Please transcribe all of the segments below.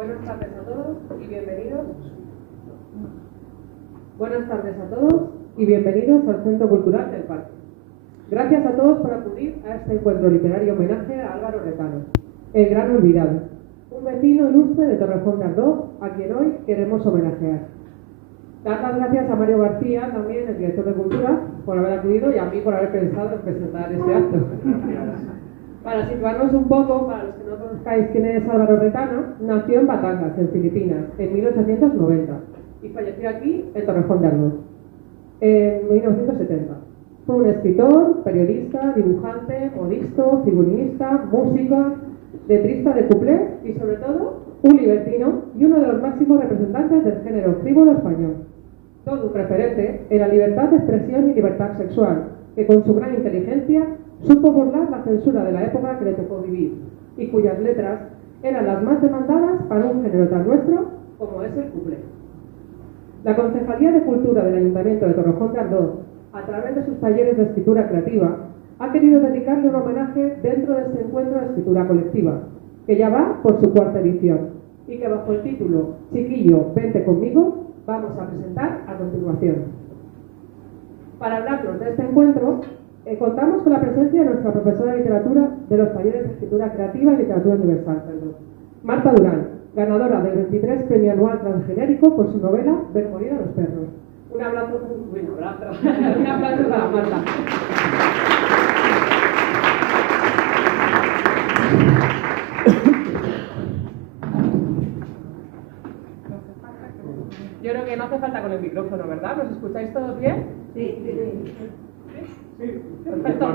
Buenas tardes a todos y bienvenidos. Buenas tardes a todos y bienvenidos al Centro Cultural del Parque. Gracias a todos por acudir a este encuentro literario homenaje a Álvaro Retano, el gran olvidado, un vecino ilustre de Torrejón de Ardoz, a quien hoy queremos homenajear. Dar las gracias a Mario García, también el director de Cultura, por haber acudido y a mí por haber pensado en presentar este acto. Para situarnos un poco, para los que no conozcáis quién es Álvaro Retano, nació en Batangas, en Filipinas, en 1890 y falleció aquí, en Torrejón de Ardoz, en 1970. Fue un escritor, periodista, dibujante, modisto, figurinista, músico, letrista de cuplés y, sobre todo, un libertino y uno de los máximos representantes del género frívolo español. Todo un referente en la libertad de expresión y libertad sexual, que con su gran inteligencia supo burlar la censura de la época que le tocó vivir y cuyas letras eran las más demandadas para un género tan nuestro como es el cuplé. La Concejalía de Cultura del Ayuntamiento de Torrejón de Ardoz, a través de sus talleres de escritura creativa, ha querido dedicarle un homenaje dentro de este encuentro de escritura colectiva, que ya va por su cuarta edición y que bajo el título Chiquillo, vente conmigo, vamos a presentar a continuación. Para hablarnos de este encuentro, contamos con la presencia de nuestra profesora de literatura de los talleres de escritura creativa y literatura universal, Marta Durán, ganadora del 23 Premio Anual Transgenérico por su novela Ver morir a los perros. Un aplauso para Marta. Yo creo que no hace falta con el micrófono, ¿verdad? ¿Nos escucháis todos bien? Sí. Perfecto.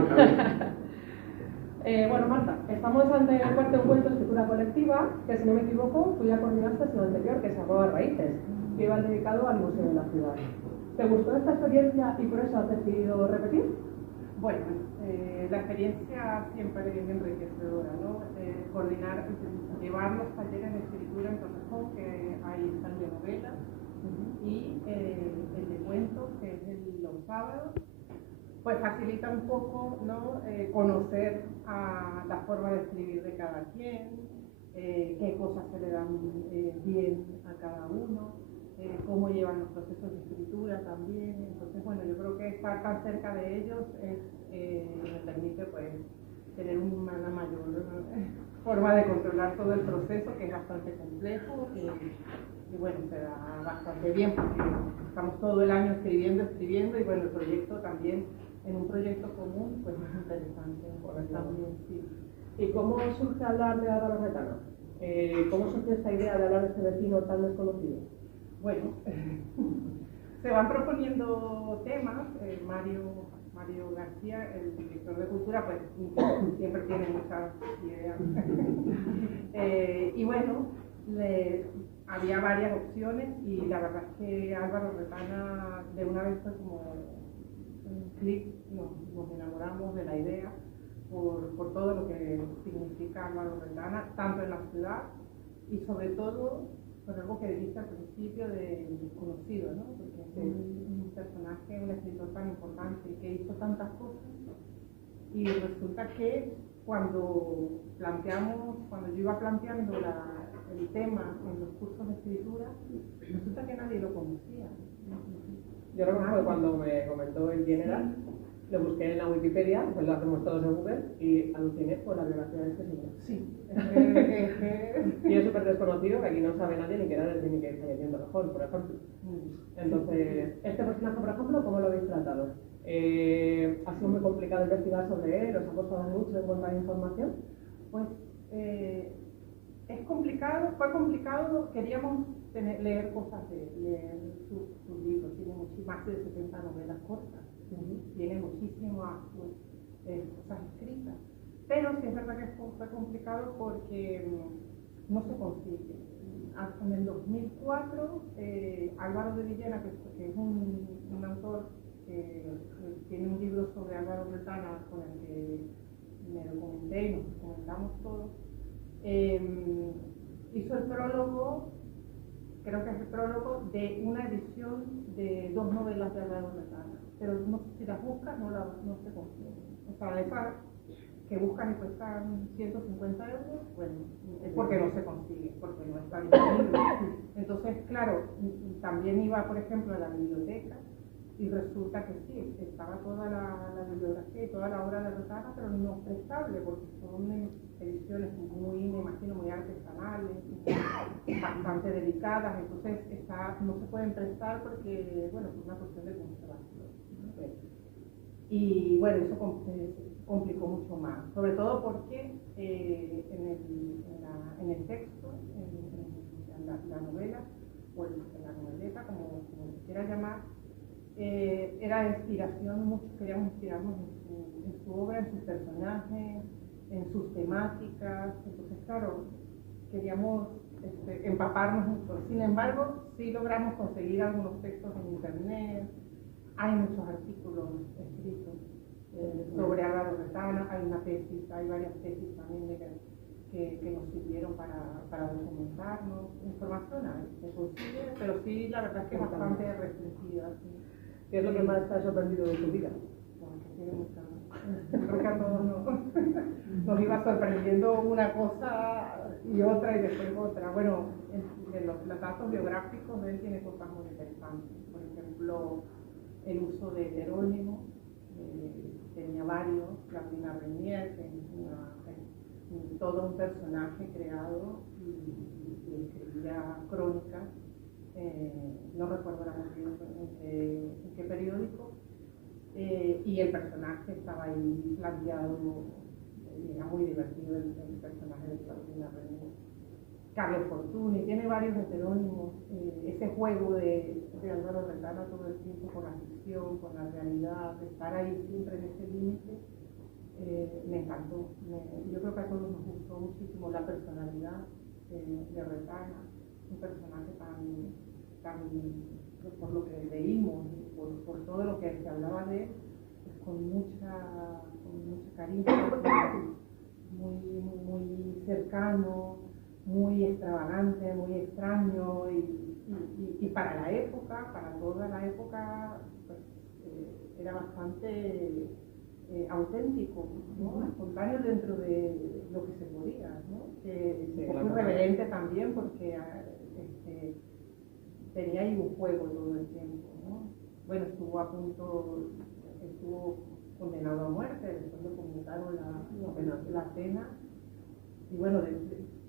Bueno, Marta, estamos ante el cuarto encuentro de escritura colectiva, que si no me equivoco, tú ya coordinaste en el anterior, que se llamaba Raíces, que iba dedicado al Museo de la Ciudad. ¿Te gustó esta experiencia y por eso has decidido repetir? Bueno, la experiencia siempre es enriquecedora, ¿no? Coordinar, llevar los talleres de escritura en Torrejón, que ahí están de novelas, y el de cuentos, que es los sábados, pues facilita un poco, ¿no? Conocer a la forma de escribir de cada quien, qué cosas se le dan bien a cada uno, cómo llevan los procesos de escritura también. Entonces, bueno, yo creo que estar tan cerca de ellos me permite pues tener una mayor forma de controlar todo el proceso, que es bastante complejo y bueno, se da bastante bien porque estamos todo el año escribiendo y bueno, el proyecto también, en un proyecto común, pues es interesante también, sí. ¿Y cómo surge hablar de Álvaro Retano? ¿Cómo surgió esta idea de hablar de este vecino tan desconocido? Bueno, se van proponiendo temas. Mario García, el director de Cultura, pues siempre tiene muchas ideas. Y bueno, había varias opciones y la verdad es que Álvaro Retana de una vez fue como un clic, nos enamoramos de la idea por todo lo que significa Álvaro Retana, tanto en la ciudad y sobre todo por algo que dijiste al principio del desconocido, ¿no? Porque es un personaje, un escritor tan importante que hizo tantas cosas y resulta que cuando yo iba planteando el tema en los cursos de escritura, resulta que nadie lo conocía. Yo recuerdo cuando me comentó el general, lo busqué en la Wikipedia, pues lo hacemos todos en Google, y aluciné por la biografía de este señor. Sí. Y es súper desconocido, que aquí no sabe nadie ni que era desde Miguel falleció en Torrejón, por ejemplo. Entonces, este personaje, por ejemplo, ¿cómo lo habéis tratado? ¿Ha sido muy complicado investigar sobre él? ¿Os ha costado mucho encontrar información? Pues es complicado, fue complicado, queríamos leer cosas de leer sus libros, tiene más de 70 novelas cortas, tiene muchísimas cosas escritas, pero sí es verdad que fue complicado porque no se consigue. En el 2004, Álvaro de Villena, que es un autor que tiene un libro sobre Álvaro Retana con el que me documenté y nos comentamos todos, hizo el prólogo, creo que es el prólogo de una edición de 2 novelas de Álvaro Retana, pero no, si las buscas no se consiguen. O sea, que buscas y cuestan 150 euros, bueno, es porque no se consigue, porque no está disponible. Entonces, claro, también iba, por ejemplo, a la biblioteca y resulta que sí, estaba toda la bibliografía y toda la obra de Retana, pero no prestable, porque son ediciones muy, me imagino, muy artesanales, bastante delicadas, entonces no se pueden prestar porque, bueno, es una cuestión de conservación, ¿no? Y bueno, eso complicó mucho más, sobre todo porque en el texto, en la novela, o en la noveleta, como se quiera llamar, era inspiración, muchos queríamos inspirarnos en su obra, en sus personajes, en sus temáticas, entonces claro, queríamos empaparnos mucho. Sin embargo, sí logramos conseguir algunos textos en internet, hay muchos artículos escritos sobre Álvaro Retana, hay una tesis, hay varias tesis también que nos sirvieron para documentarnos, información hay, se consigue, pero sí la verdad es que es bastante restringida. ¿Sí? ¿Qué es lo que más te ha sorprendido de tu vida? Bueno, que tiene mucha, creo que a todos nos iba sorprendiendo una cosa y otra y después otra. Bueno, de los datos biográficos de él tiene cosas muy interesantes, por ejemplo, el uso de heterónimos, tenía varios, la prima Renier, que es todo un personaje creado y escribía crónicas, no recuerdo ahora muy bien en qué periódico, y el personaje estaba ahí planteado, y era muy divertido el personaje de Claudina Renier. Carlos Fortuny, tiene varios heterónimos, ese juego de Álvaro Retana todo el tiempo con la ficción, con la realidad, de estar ahí siempre en ese límite, me encantó. Yo creo que a todos nos gustó muchísimo la personalidad de Retana, un personaje tan por lo que leímos, por todo lo que se hablaba de él, pues con mucha cariño, muy cercano, muy extravagante, muy extraño y para la época, para toda la época, pues, era bastante auténtico, ¿no? Espontáneo dentro de lo que se podía, ¿no? Un poco irreverente también porque tenía ahí un juego todo el tiempo, ¿no? Bueno, estuvo condenado a muerte, después le conmutaron la pena y bueno,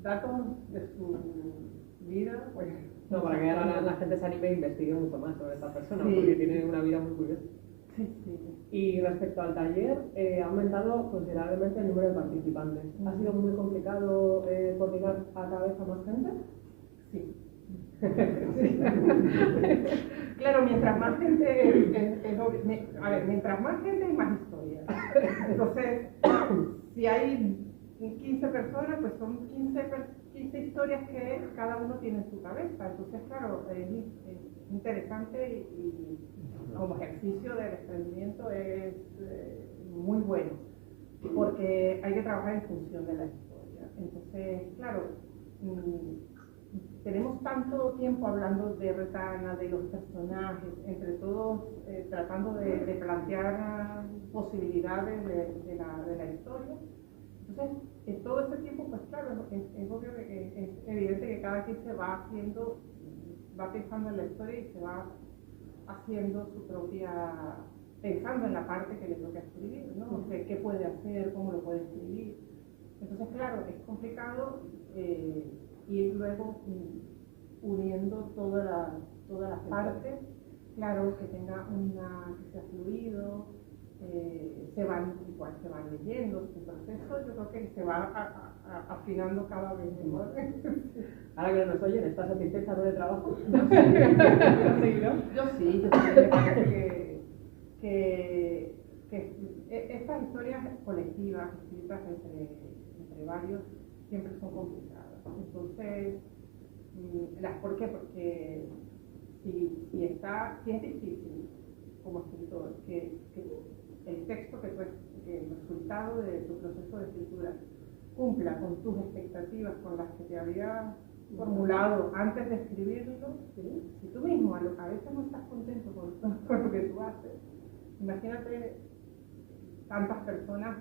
datos de su vida, pues... No, para que ahora la gente se anime e investigue mucho más sobre esta persona, sí, porque tiene una vida muy curiosa. Sí, sí. Y respecto al taller, ha aumentado considerablemente el número de participantes. ¿Ha sido muy complicado coordinar a cada vez a más gente? Sí. Claro, mientras más gente, mientras más gente hay más historias. Entonces, si hay 15 personas, pues son 15 historias que cada uno tiene en su cabeza. Entonces, claro, es interesante y como ejercicio de desprendimiento es muy bueno, porque hay que trabajar en función de la historia. Entonces, claro, tenemos tanto tiempo hablando de Retana, de los personajes, entre todos tratando de plantear posibilidades de la historia. Entonces, en todo ese tiempo, pues claro, es obvio que es evidente que cada quien se va haciendo, va pensando en la historia y se va haciendo su propia, pensando en la parte que le toca escribir, ¿no? O sea, qué puede hacer, cómo lo puede escribir. Entonces, claro, es complicado ir luego uniendo todas las partes, claro, que tenga que sea fluido, se van leyendo su proceso, yo creo que se va afinando cada vez mejor. Ahora que nos oyen, ¿estás satisfecha de trabajo? Yo sí, me parece que estas historias colectivas, escritas entre varios, siempre son complicadas. Entonces, ¿por qué? Porque si es difícil como escritor que el texto el resultado de tu proceso de escritura cumpla con tus expectativas, con las que te habías formulado antes de escribirlo, ¿sí? Si tú mismo a veces no estás contento con lo que tú haces, imagínate tantas personas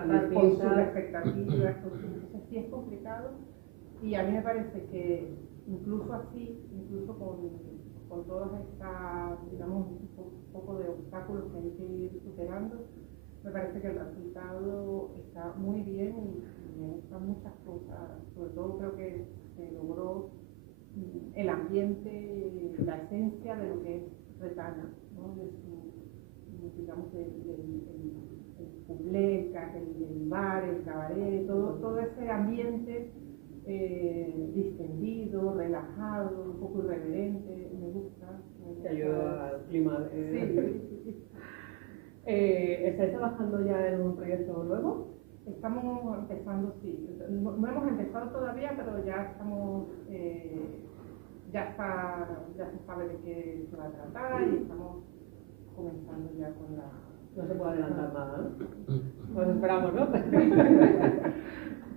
estar con sus expectativas, entonces sí es complicado y a mí me parece que incluso así, incluso con todas estas, digamos, un poco de obstáculos que hay que ir superando, me parece que el resultado está muy bien y me gustan muchas cosas, sobre todo creo que se logró el ambiente, la esencia de lo que es Retana, ¿no? De su, digamos, el cuplé, el bar, el cabaret, todo ese ambiente distendido, relajado, un poco irreverente, me gusta. Te ayuda al clima. Sí. ¿Estáis trabajando ya en un proyecto nuevo? Estamos empezando, sí. No hemos empezado todavía, pero ya estamos, ya se sabe de qué se va a tratar y estamos comenzando ya con la... No se puede adelantar nada, ¿no? Nos esperamos, ¿no?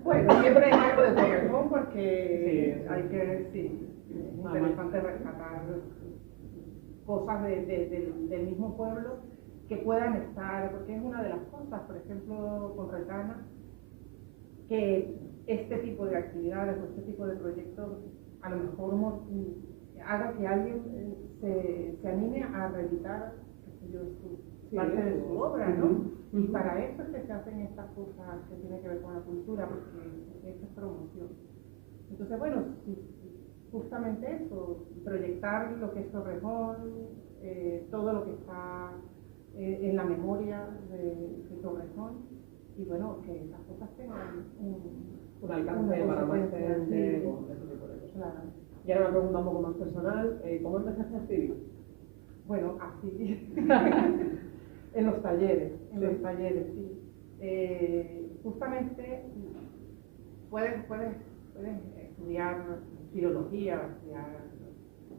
Bueno, siempre hay algo de Torrejón porque hay que, sí, es interesante rescatar cosas del mismo pueblo que puedan estar, porque es una de las cosas, por ejemplo, con Retana, que este tipo de actividades o este tipo de proyectos a lo mejor haga que alguien se anime a reeditar, qué sé yo, parte de su obra, ¿no? Y para eso es que se hacen estas cosas que tienen que ver con la cultura, porque esto es promoción. Entonces, bueno, justamente eso, proyectar lo que es Torrejón, todo lo que está en la memoria de Torrejón, y bueno, que esas cosas tengan un alcance para más gente, con ese tipo de cosas. Claro. Y ahora una pregunta un poco más personal, ¿cómo empezaste a escribir? Bueno, así, en los talleres, sí. Justamente puedes estudiar filología, estudiar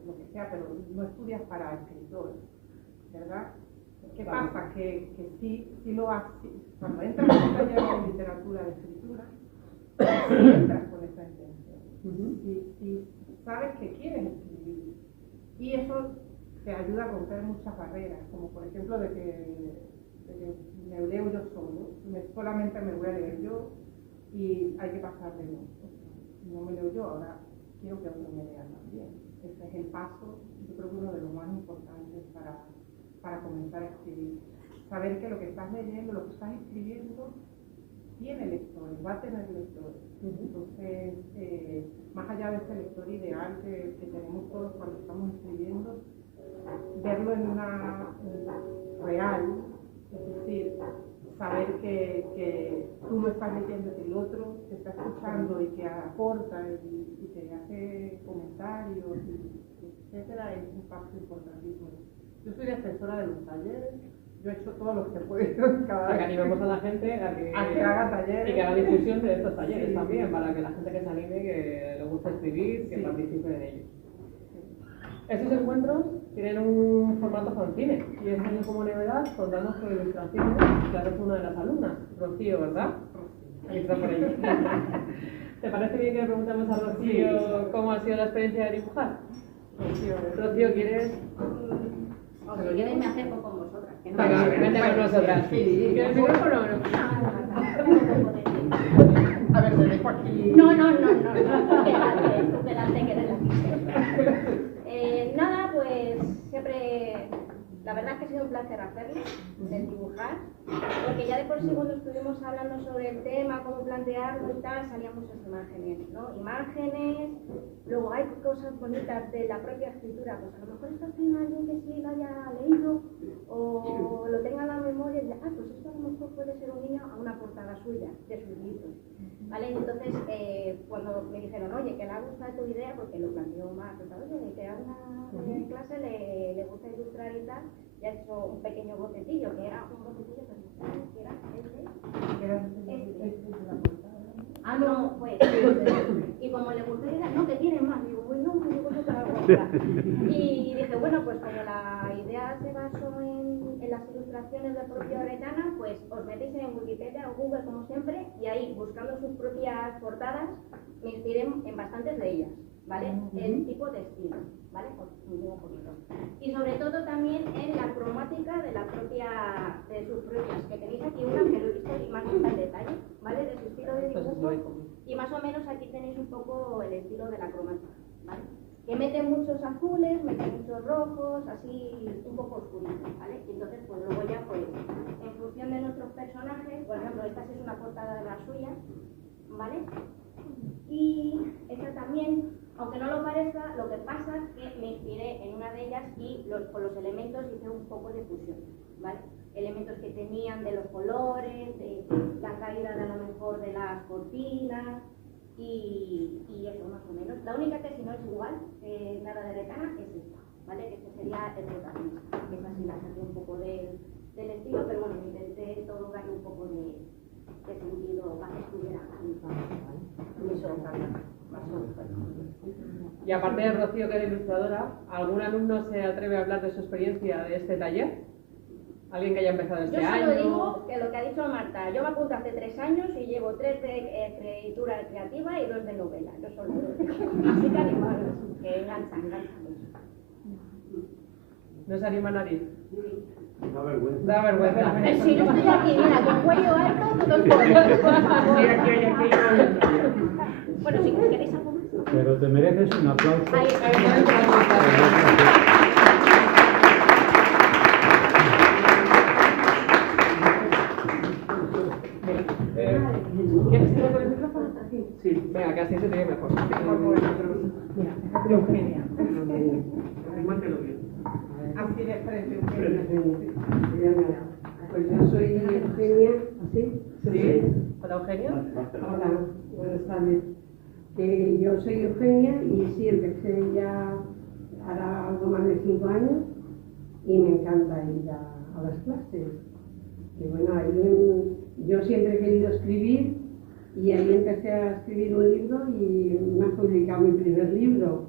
lo que sea, pero no estudias para escritor, ¿verdad? ¿Qué pasa? Que sí lo haces, cuando entras en un taller de literatura, de escritura, sí entras con esa intención, sí sabes que quieres escribir, y eso te ayuda a romper muchas barreras, como por ejemplo de que me leo yo solo, solamente me voy a leer yo y hay que pasar de no me leo yo, ahora quiero que otro me lea también. Ese es el paso, yo creo que uno de los más importantes para comenzar a escribir. Saber que lo que estás leyendo, lo que estás escribiendo, tiene lectores, va a tener lectores. Entonces, más allá de ese lector ideal que tenemos todos cuando estamos escribiendo, verlo en una real, es decir, saber que tú lo estás leyendo y el otro te está escuchando y que aporta y te hace comentarios, etcétera, es un paso importantísimo. Yo soy defensora de los talleres, yo he hecho todo lo que puedo. Para que animemos a la gente a que haga talleres. Y que haga difusión de estos talleres también, para que la gente que se anime, que le gusta escribir, que participe en ellos. Estos encuentros tienen un formato fanzine y este año como novedad contamos con ilustraciones que hace una de las alumnas, Rocío, ¿verdad? Ahí está por ahí. ¿Te parece bien que le preguntemos a Rocío cómo ha sido la experiencia de dibujar? Rocío, ¿quieres...? O si queréis me acerco con vosotras. Que no Vente con nosotras. ¿Quieres el micrófono o no? A ver, te dejo aquí. No. Tú quédate, que eres la que nada, pues siempre, la verdad es que ha sido un placer hacerlo, el dibujar, porque ya de por sí cuando estuvimos hablando sobre el tema, cómo plantearlo y tal, salían muchas imágenes, ¿no? Imágenes, luego hay cosas bonitas de la propia escritura, pues a lo mejor esto tiene alguien que sí lo haya leído o lo tenga en la memoria y diga, pues esto a lo mejor puede ser un niño a una portada suya, de sus libros. ¿Vale? Entonces, cuando me dijeron, oye, que le ha gustado tu idea, porque lo planteó más, oye, que a una clase le gusta ilustrar y tal, ya he hecho un pequeño bocetillo, que era un bocetillo que era no, pues, y como le gustó la idea, no, que tiene más, digo, bueno, yo te la hago otra. Y dije, bueno, pues como la idea se basó en las ilustraciones del propio Retana, pues os metéis en Wikipedia o Google como siempre, y ahí, buscando sus propias portadas, me inspiré en bastantes de ellas, ¿vale? El tipo de estilo, ¿vale? Os digo un poquito. Y sobre todo también en la cromática de sus propias, que tenéis aquí una que lo he visto y más gusta el detalle, ¿vale? De su estilo de dibujo. Y más o menos aquí tenéis un poco el estilo de la cromática, ¿vale? Que mete muchos azules, mete muchos rojos, así un poco oscuritos, ¿vale? Y entonces, pues luego ya, pues, en función de nuestros personajes, por ejemplo, esta sí es una portada de la suya, ¿vale? Y esta también, aunque no lo parezca, lo que pasa es que me inspiré en una de ellas y con los elementos hice un poco de fusión, ¿vale? Elementos que tenían de los colores, de la caída de a lo mejor de las cortinas y eso más o menos. La única que si no es igual, nada de Recana, es esta, ¿vale? Que este sería el protagonista, que esa sí la saqué un poco del estilo, pero bueno, intenté todo darle un poco de sentido para que estuviera ¿vale? Y eso cambia más o menos. Y aparte de Rocío, que era ilustradora, ¿algún alumno se atreve a hablar de su experiencia de este taller? ¿Alguien que haya empezado este año? Yo solo digo que lo que ha dicho Marta, yo me apunto hace 3 años y llevo 3 de escritura creativa y 2 de novela. Yo solo digo. Así que animaros, que enganchan. ¿No se anima nadie? Da vergüenza. Da vergüenza. Si no estoy aquí, mira, con cuello alto, todo el Bueno, si queréis algo más. Pero te mereces un aplauso. Ahí. ¿Quieres que con el micrófono? Sí. Venga, que así se te ve mejor. Mira, Eugenia. Arrímatelo bien. Así de frente, Eugenia. Pues yo soy Eugenia, ¿así? ¿Sí? Hola, Eugenia. Hola, buenas tardes. Yo soy Eugenia y sí, empecé ya hará algo más de 5 años y me encanta ir a las clases. Y bueno, ahí yo siempre he querido escribir y ahí empecé a escribir un libro y me ha publicado mi primer libro.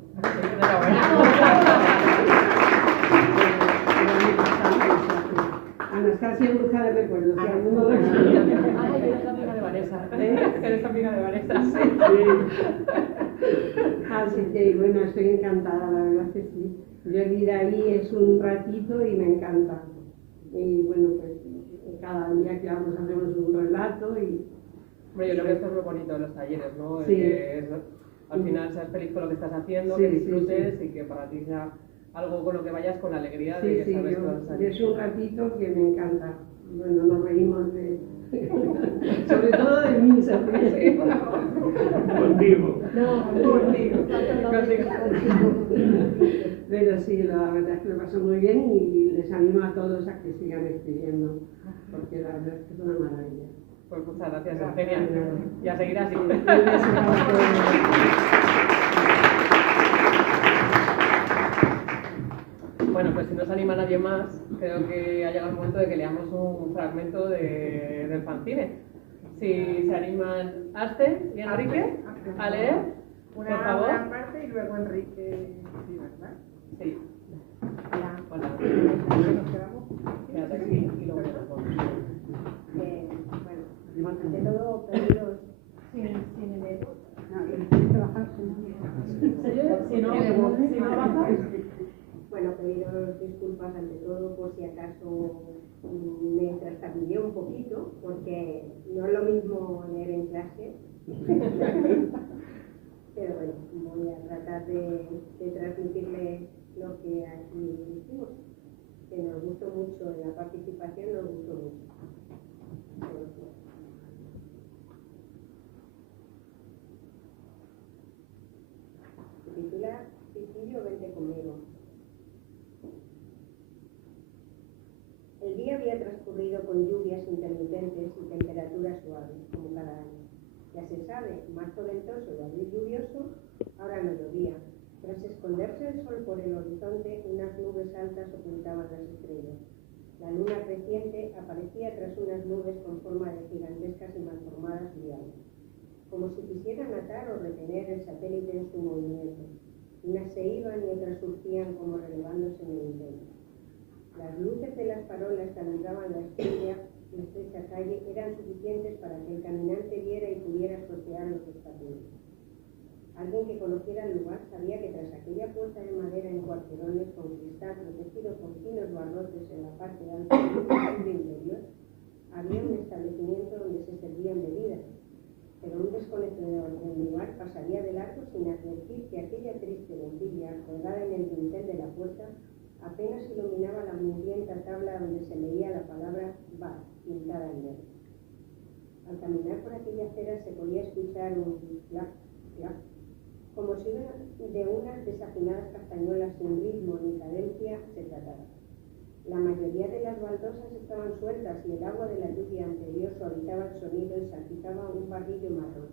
Anastasia Bruja de Recuerdos. Ay, eres amiga de Vanessa. Eres amiga de Vanessa. Así que bueno, estoy encantada, la verdad que sí. Yo ir ahí es un ratito y me encanta. Y bueno, pues cada día que vamos hacemos un relato y... Hombre, yo creo que esto es lo bonito de los talleres, ¿no? Sí. Que al final seas feliz con lo que estás haciendo, Sí, que disfrutes sí. y que para ti sea algo con lo que vayas con alegría Sí, de que sí, sabes que vas a yo salir. es un ratito que me encanta. Bueno, nos reímos de... sobre todo de mí, ¿sabes? Contigo. No, contigo. Pero sí, la verdad es que lo paso muy bien y les animo a todos a que sigan escribiendo, porque la verdad es que es una maravilla. Pues muchas gracias, Eugenia. Y a seguir así. Un beso para todos. Bueno, pues si no se anima nadie más, creo que ha llegado el momento de que leamos un fragmento del fanzine. Si se animan Aste y Enrique a leer, por favor. Una parte y luego Enrique, sí, ¿verdad? Sí. Hola. Hola. Nos quedamos. Quédate aquí y luego nos vamos. Bueno, ante todo, pediros sin leer. Si no bajas. Bueno, pediros disculpas ante todo por si acaso me trastabillé un poquito, porque no es lo mismo leer en clase. Pero bueno, voy a tratar de transmitirle lo que aquí hicimos, que nos gustó mucho, la participación nos gustó mucho. Se titula Cicilio, vente conmigo. El día había transcurrido con lluvias intermitentes y temperaturas suaves, como cada año. Ya se sabe, marzo ventoso y abril lluvioso, ahora no llovía. Tras esconderse el sol por el horizonte, unas nubes altas ocultaban las estrellas. La luna creciente aparecía tras unas nubes con forma de gigantescas y malformadas lianas, como si quisieran atar o retener el satélite en su movimiento. Unas se iban y otras surgían como relevándose en el intento. Las luces de las farolas que alumbraban la estrecha calle eran suficientes para que el caminante viera y pudiera sortear los obstáculos. Alguien que conociera el lugar sabía que tras aquella puerta de madera en cuarterones con cristal protegido con finos barrotes en la parte alta del interior, había un establecimiento donde se servían bebidas, pero un desconocedor del lugar pasaría de largo sin advertir que aquella triste bombilla colgada en el dintel de la puerta apenas iluminaba la mugrienta tabla donde se leía la palabra bar pintada en negro. Al caminar por aquella acera se podía escuchar un clac, clac, como si de unas desafinadas castañuelas sin ritmo ni cadencia se tratara. La mayoría de las baldosas estaban sueltas y el agua de la lluvia anterior suavizaba el sonido y salpicaba un barrillo marrón.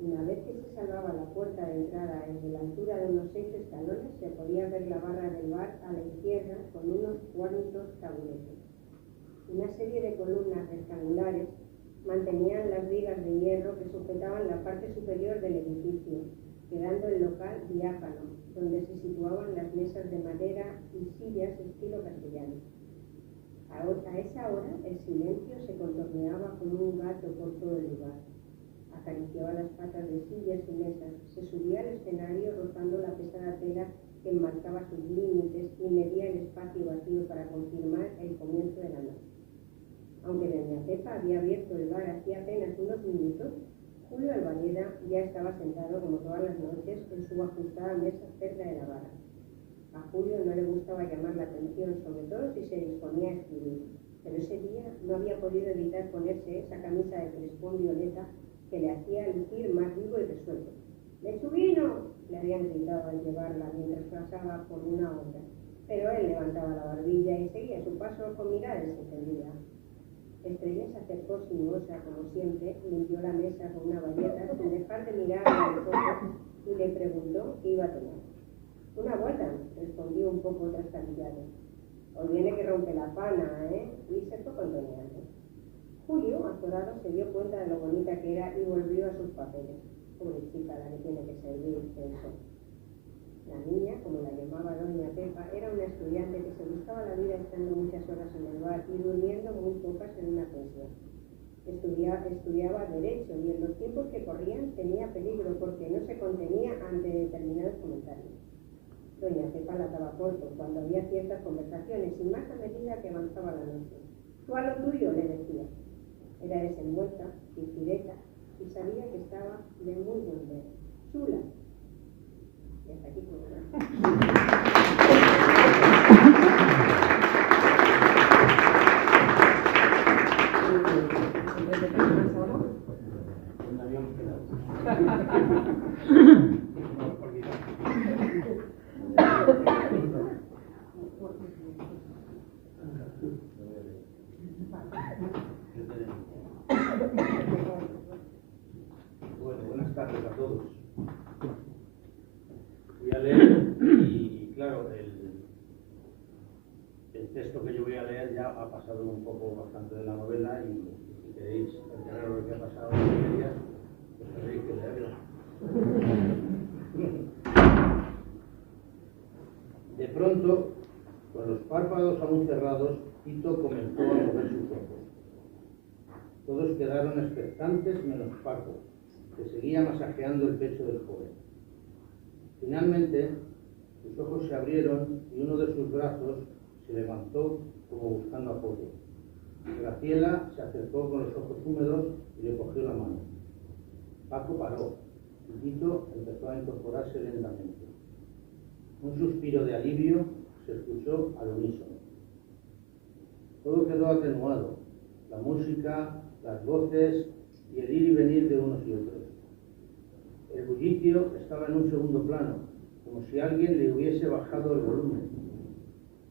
Una vez que se salvaba la puerta de entrada en la altura de unos 6 escalones, se podía ver la barra del bar a la izquierda con unos cuantos taburetes. Una serie de columnas rectangulares mantenían las vigas de hierro que sujetaban la parte superior del edificio, quedando el local diáfano, donde se situaban las mesas de madera y sillas estilo castellano. A esa hora el silencio se contorneaba como un gato por todo el lugar. Acariciaba las patas de sillas y mesas, se subía al escenario rozando la pesada tela que enmarcaba sus límites y medía el espacio vacío para confirmar el comienzo de la noche. Aunque doña Pepa había abierto el bar hacía apenas unos minutos, Julio Albaleda ya estaba sentado como todas las noches en su ajustada mesa cerca de la barra. A Julio no le gustaba llamar la atención, sobre todo si se disponía a escribir, pero ese día no había podido evitar ponerse esa camisa de crespón violeta que le hacía lucir más vivo y resuelto. ¡Lechuguino!, le habían gritado al llevarla mientras pasaba por una obra, pero él levantaba la barbilla y seguía su paso con mirada desentendida. Estrella se acercó sinuosa, como siempre, limpió la mesa con una bayeta sin dejar de mirarle a los ojos y le preguntó qué iba a tomar. Una guata, respondió un poco trastabillado. Hoy viene que rompe la pana, ¿eh? Y se fue contoneando. Julio, azorado, se dio cuenta de lo bonita que era y volvió a sus papeles. Pobre chica, la que tiene que servir, pensó. La niña, como la llamaba doña Pepa, era una estudiante que se buscaba la vida estando muchas horas en el bar y durmiendo muy pocas en una pensión. Estudiaba Derecho y en los tiempos que corrían tenía peligro porque no se contenía ante determinados comentarios. Doña Pepa la daba corto cuando había ciertas conversaciones y más a medida que avanzaba la noche. Tú a lo tuyo, le decía. Era desenvuelta, discreta y sabía que estaba de muy buen ver. Chula. Y hasta aquí puedo Bueno, buenas tardes a todos. Voy a leer y, claro, el texto que yo voy a leer ya ha pasado un poco bastante de la novela y si queréis enterar lo que ha pasado en ellas, pues tendréis que leerla. De pronto, con los párpados aún cerrados, Tito comenzó a mover sus ojos. Todos quedaron expectantes menos Paco, que seguía masajeando el pecho del joven. Finalmente, sus ojos se abrieron y uno de sus brazos se levantó como buscando apoyo. Graciela se acercó con los ojos húmedos y le cogió la mano. Paco paró y Tito empezó a incorporarse lentamente. Un suspiro de alivio se escuchó al unísono. Todo quedó atenuado, la música, las voces y el ir y venir de unos y otros. El bullicio estaba en un segundo plano, como si alguien le hubiese bajado el volumen.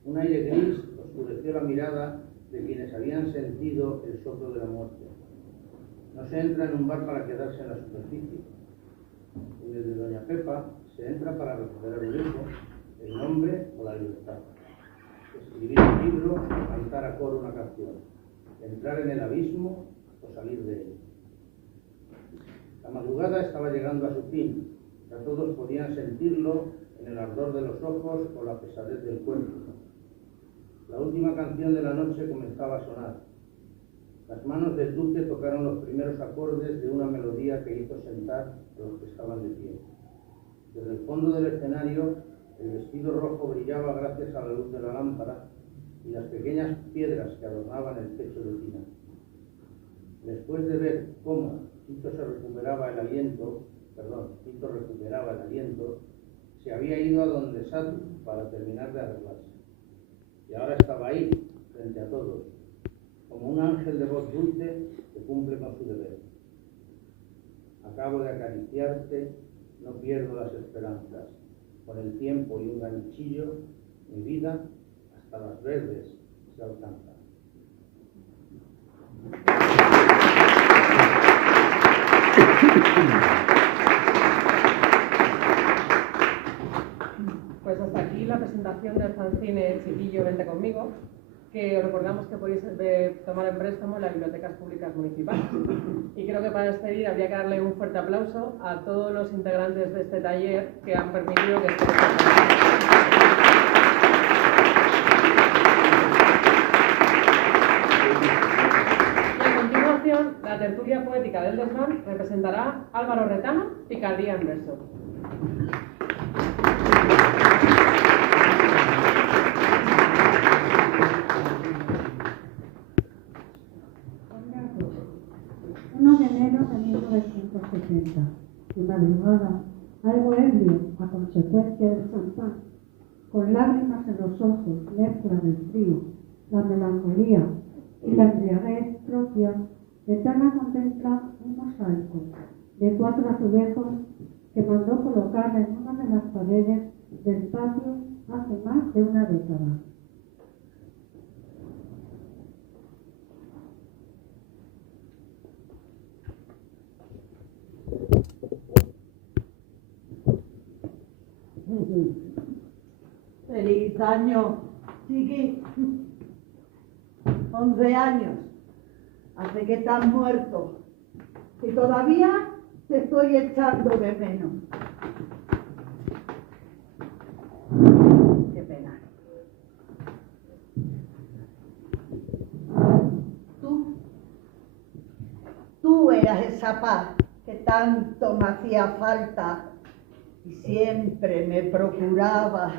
Un aire gris oscureció la mirada de quienes habían sentido el soplo de la muerte. No se entra en un bar para quedarse en la superficie. En el de doña Pepa se entra para recuperar el hijo, el nombre o la libertad. Escribir un libro o cantar a coro una canción. Entrar en el abismo o salir de él. La madrugada estaba llegando a su fin. Ya todos podían sentirlo en el ardor de los ojos o la pesadez del cuerpo. La última canción de la noche comenzaba a sonar. Las manos del duque tocaron los primeros acordes de una melodía que hizo sentar a los que estaban de pie. Desde el fondo del escenario, el vestido rojo brillaba gracias a la luz de la lámpara y las pequeñas piedras que adornaban el techo de tina. Después de ver cómo Tito recuperaba el aliento, se había ido a donde Satu para terminar de arreglarse. Y ahora estaba ahí, frente a todos, como un ángel de voz dulce que cumple con su deber. Acabo de acariciarte, no pierdo las esperanzas. Con el tiempo y un ganchillo, mi vida, hasta las verdes, se alcanza. Pues hasta aquí la presentación del fanzine Chiquillo, vente conmigo, que os recordamos que podéis tomar en préstamo en las bibliotecas públicas municipales. Y creo que para despedir habría que darle un fuerte aplauso a todos los integrantes de este taller que han permitido que estemos aquí. La tertulia poética del desván representará Álvaro Retano, Picardía en verso. De enero de 1970, de madrugada, algo ebrio a consecuencia del champán, con lágrimas en los ojos, mezcla del frío, la melancolía y la embriaguez propia, Retana contempla un mosaico de 4 azulejos que mandó colocar en una de las paredes del patio hace más de una década. Feliz año, chiqui. 11 años. Hace que te has muerto. Y todavía te estoy echando de menos. Qué pena. Tú eras esa paz que tanto me hacía falta y siempre me procuraba.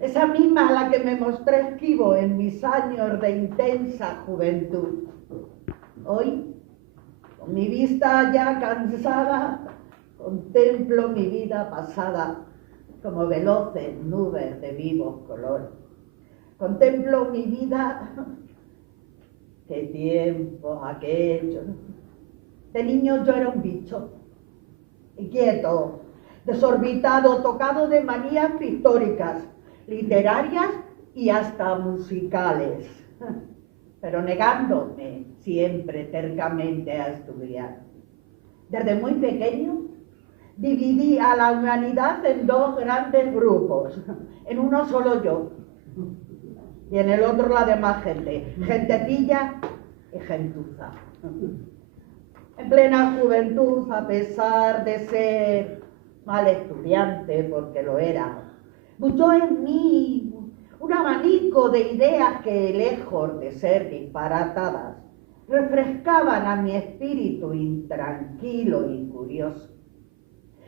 Esa misma a la que me mostré esquivo en mis años de intensa juventud. Hoy, con mi vista ya cansada, contemplo mi vida pasada como veloces nubes de vivos colores. Contemplo mi vida, qué tiempos aquellos. De niño yo era un bicho, inquieto, desorbitado, tocado de manías pictóricas, literarias y hasta musicales, pero negándome siempre tercamente a estudiar. Desde muy pequeño dividí a la humanidad en 2 grandes grupos, en uno solo yo y en el otro la demás gente, gentecilla y gentuza. En plena juventud, a pesar de ser mal estudiante, porque lo era, bulló en mí un abanico de ideas que, lejos de ser disparatadas, refrescaban a mi espíritu intranquilo y curioso.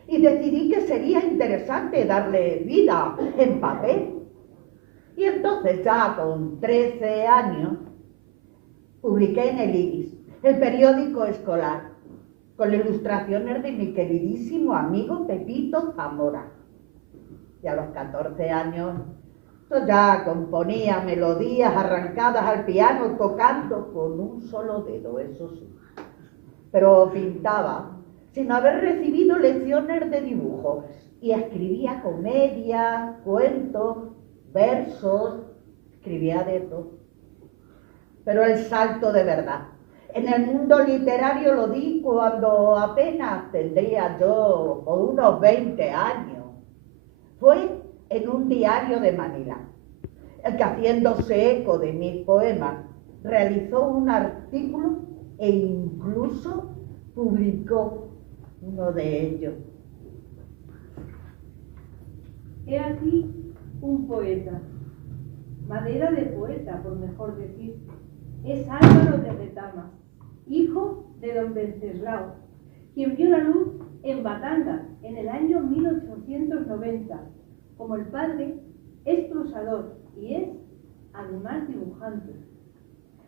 Y decidí que sería interesante darle vida en papel. Y entonces, ya con 13 años, publiqué en el Iris, el periódico escolar, con ilustraciones de mi queridísimo amigo Pepito Zamora. Y a los 14 años, yo ya componía melodías arrancadas al piano, tocando con un solo dedo, eso sí. Pero pintaba sin haber recibido lecciones de dibujo y escribía comedias, cuentos, versos, escribía de todo. Pero el salto de verdad en el mundo literario lo di cuando apenas tendría yo por unos 20 años. Fue en un diario de Manila, el que, haciéndose eco de mis poemas, realizó un artículo e incluso publicó uno de ellos. He aquí un poeta, madera de poeta, por mejor decir. Es Álvaro de Retama, hijo de don Venceslao, quien vio la luz en Batanga en el año 1890. Como el padre, es prosador y es, además, dibujante.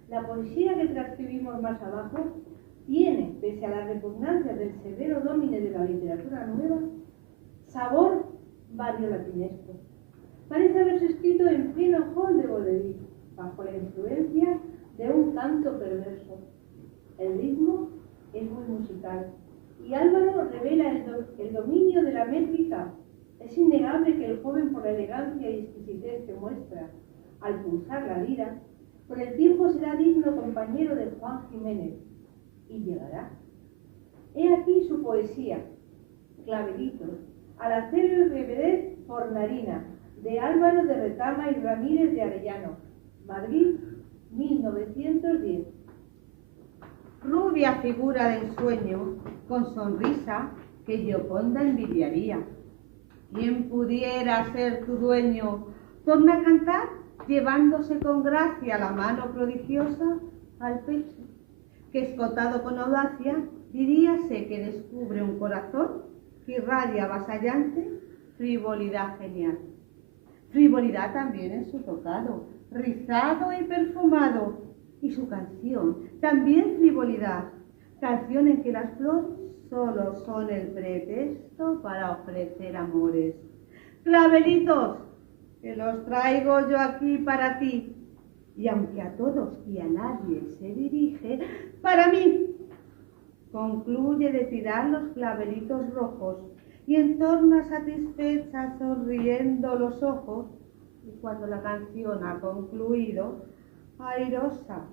La poesía que transcribimos más abajo tiene, pese a la repugnancia del severo domine de la literatura nueva, sabor variolatinesco. Parece haberse escrito en pleno hall de vodevil, bajo la influencia de un canto perverso. El ritmo es muy musical y Álvaro revela el dominio de la métrica. Es innegable que el joven, por la elegancia y exquisitez que muestra al pulsar la lira, con el tiempo será digno compañero de Juan Jiménez y llegará. He aquí su poesía, Clavelitos, a la célebre vedette Fornarina, de Álvaro de Retama y Ramírez de Arellano, Madrid, 1910. Rubia figura de ensueño, con sonrisa que Gioconda envidiaría. ¿Quién pudiera ser tu dueño? Torna a cantar, llevándose con gracia la mano prodigiosa al pecho, que escotado con audacia, diríase que descubre un corazón que irradia avasallante frivolidad genial. Frivolidad también en su tocado, rizado y perfumado, y su canción, también frivolidad, canción en que las flores solo son el pretexto para ofrecer amores. Clavelitos, que los traigo yo aquí para ti, y aunque a todos y a nadie se dirige, para mí, concluye de tirar los clavelitos rojos, y entorna satisfecha sonriendo los ojos, y cuando la canción ha concluido, airosa,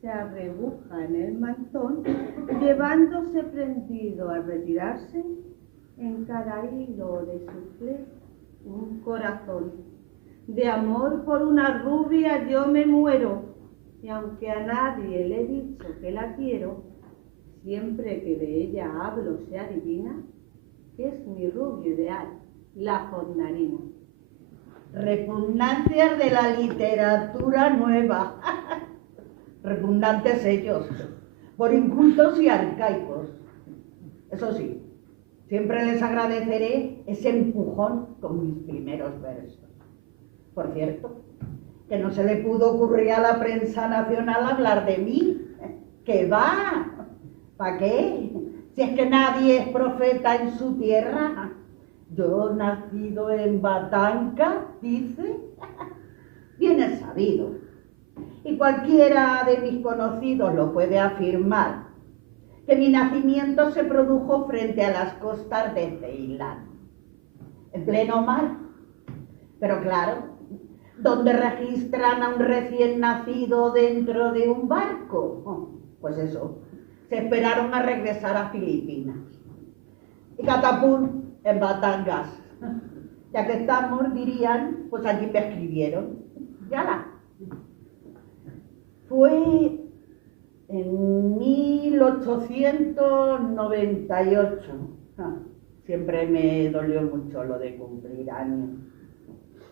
se arrebuja en el mantón, llevándose prendido al retirarse, en cada hilo de su flecha un corazón. De amor por una rubia yo me muero, y aunque a nadie le he dicho que la quiero, siempre que de ella hablo se adivina que es mi rubio ideal, la Fornarina. Repugnancias de la literatura nueva. Repugnantes ellos, por incultos y arcaicos. Eso sí, siempre les agradeceré ese empujón con mis primeros versos. Por cierto, que no se le pudo ocurrir a la prensa nacional hablar de mí. ¿Qué va? ¿Para qué? Si es que nadie es profeta en su tierra. Yo, nacido en Batanca, dice, bien es sabido, y cualquiera de mis conocidos lo puede afirmar, que mi nacimiento se produjo frente a las costas de Ceilán, en pleno mar. Pero claro, ¿dónde registran a un recién nacido dentro de un barco? Pues eso, se esperaron a regresar a Filipinas. Y catapum, en Batangas. Ya que estamos, dirían, pues allí me escribieron. Ya la. Fue en 1898. Siempre me dolió mucho lo de cumplir años.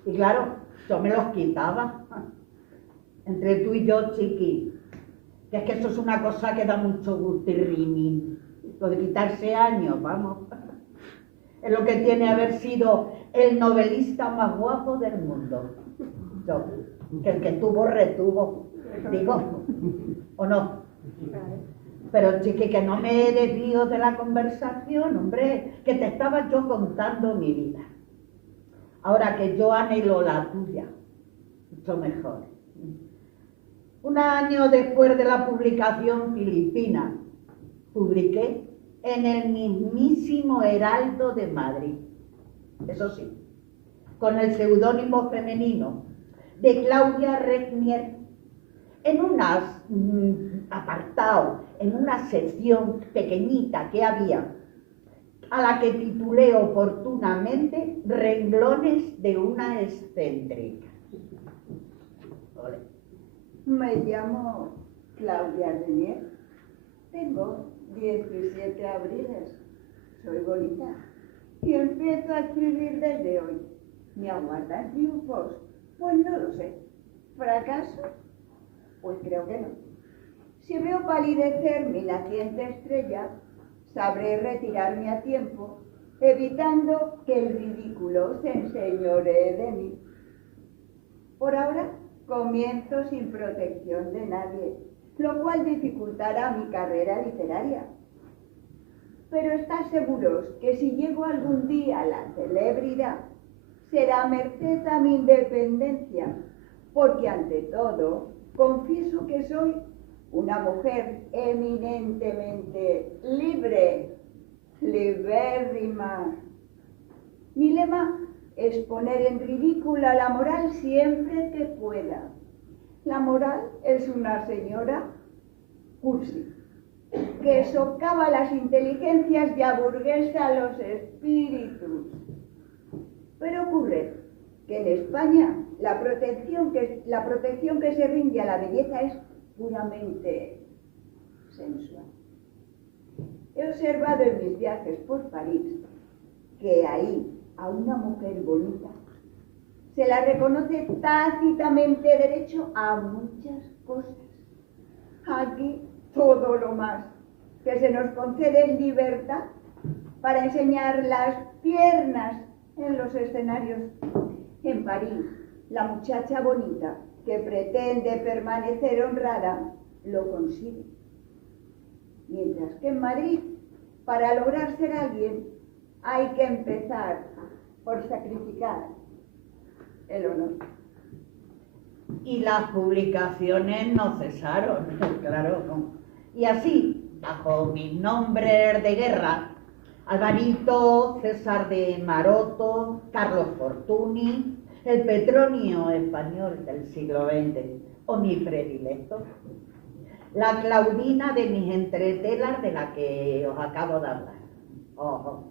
Y claro, yo me los quitaba. Entre tú y yo, chiqui. Que es que eso es una cosa que da mucho gusto y rimín. Lo de quitarse años, vamos. Es lo que tiene haber sido el novelista más guapo del mundo. Yo, que el que tuvo, retuvo. Digo, ¿o no? Pero chiqui, que no me desvío de la conversación, hombre, que te estaba yo contando mi vida. Ahora que yo anhelo la tuya, mucho mejor. Un año después de la publicación filipina, publiqué en el mismísimo Heraldo de Madrid, eso sí, con el seudónimo femenino de Claudia Regnier, en un apartado, en una sección pequeñita que había, a la que titulé oportunamente Renglones de una excéntrica. Ole. Me llamo Claudia Regnier, tengo 17 abriles, soy bonita y empiezo a escribir desde hoy. ¿Me aguardan triunfos? Pues no lo sé. ¿Fracaso? Pues creo que no. Si veo palidecer mi naciente estrella, sabré retirarme a tiempo, evitando que el ridículo se enseñoree de mí. Por ahora, comienzo sin protección de nadie, lo cual dificultará mi carrera literaria. Pero estad seguros que si llego algún día a la celebridad, será merced a mi independencia, porque ante todo confieso que soy una mujer eminentemente libre, libérrima. Mi lema es poner en ridícula la moral siempre que pueda. La moral es una señora cursi, que socava las inteligencias y aburguesa los espíritus. Pero ocurre que en España la protección que se rinde a la belleza es puramente sensual. He observado en mis viajes por París que ahí a una mujer bonita se la reconoce tácitamente derecho a muchas cosas. Aquí todo lo más que se nos concede es libertad para enseñar las piernas en los escenarios. En París, la muchacha bonita que pretende permanecer honrada lo consigue. Mientras que en Madrid, para lograr ser alguien, hay que empezar por sacrificar el honor. Y las publicaciones no cesaron, claro. Y así, bajo mis nombres de guerra, Alvarito, César de Maroto, Carlos Fortuny, el Petronio español del siglo XX, o mi predilecto, la Claudina de mis entretelas de la que os acabo de hablar. Ojo.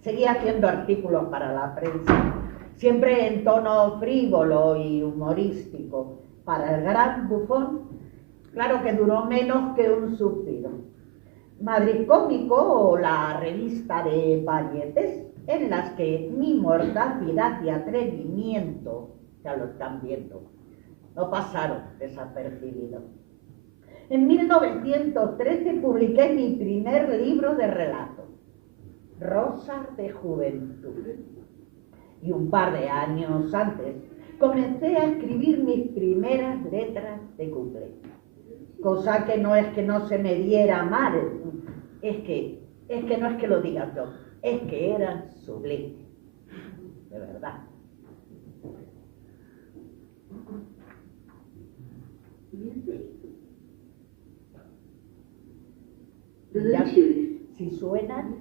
Seguí haciendo artículos para la prensa, siempre en tono frívolo y humorístico, para el gran bufón, claro que duró menos que un suspiro. Madrid Cómico o la revista de varietés, en las que mi mordacidad y atrevimiento, ya lo están viendo, no pasaron desapercibidos. En 1913 publiqué mi primer libro de relatos, Rosas de Juventud. Y un par de años antes comencé a escribir mis primeras letras de cuplé. Cosa que no es que no se me diera mal, es que no es que lo diga yo, es que eran sublimes, de verdad. Ya, si suenan.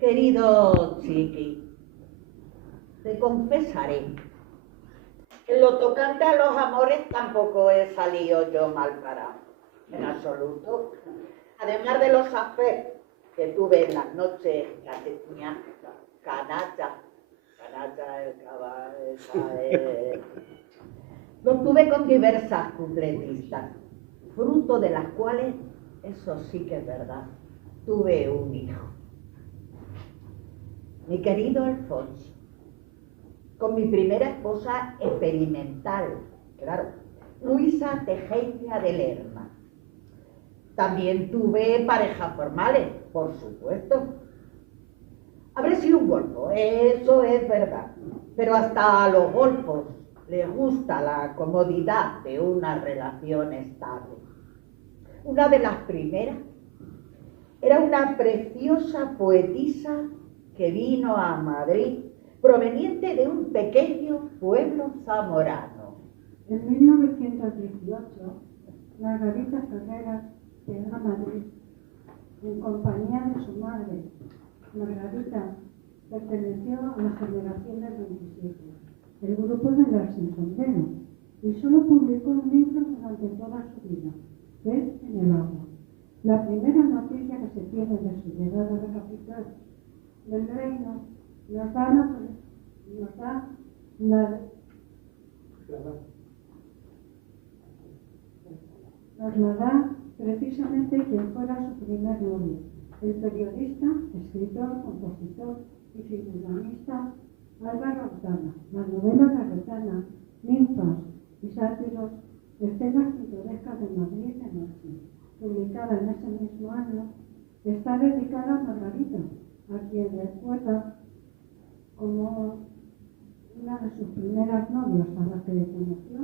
Querido Chiqui, te confesaré que en lo tocante a los amores tampoco he salido yo mal parado, en absoluto. Además de los afectos que tuve en las noches canalla, los tuve con diversas cupletistas, fruto de las cuales, eso sí que es verdad, tuve un hijo. Mi querido Alfonso, con mi primera esposa experimental, claro, Luisa Tejera de Lerma. También tuve parejas formales, por supuesto. Habré sido un golfo, eso es verdad, pero hasta a los golfos les gusta la comodidad de una relación estable. Una de las primeras era una preciosa poetisa que vino a Madrid proveniente de un pequeño pueblo zamorano, En 1918, Margarita Ferreras llegó a Madrid en compañía de su madre. Margarita perteneció a la generación del 27, el grupo de las Sin Sombrero, y solo publicó un libro durante toda su vida, Pez en el agua. La primera noticia que se tiene de su llegada a la capital del reino nos la da precisamente quien fuera su primer novio, el periodista, escritor, compositor y figuranista Álvaro Retana. La novela Carretana, Ninfas y sátiros, escenas pintorescas de Madrid de noche, publicada en ese mismo año, está dedicada a Margarita, a quien recuerda como una de sus primeras novias, a la que conoció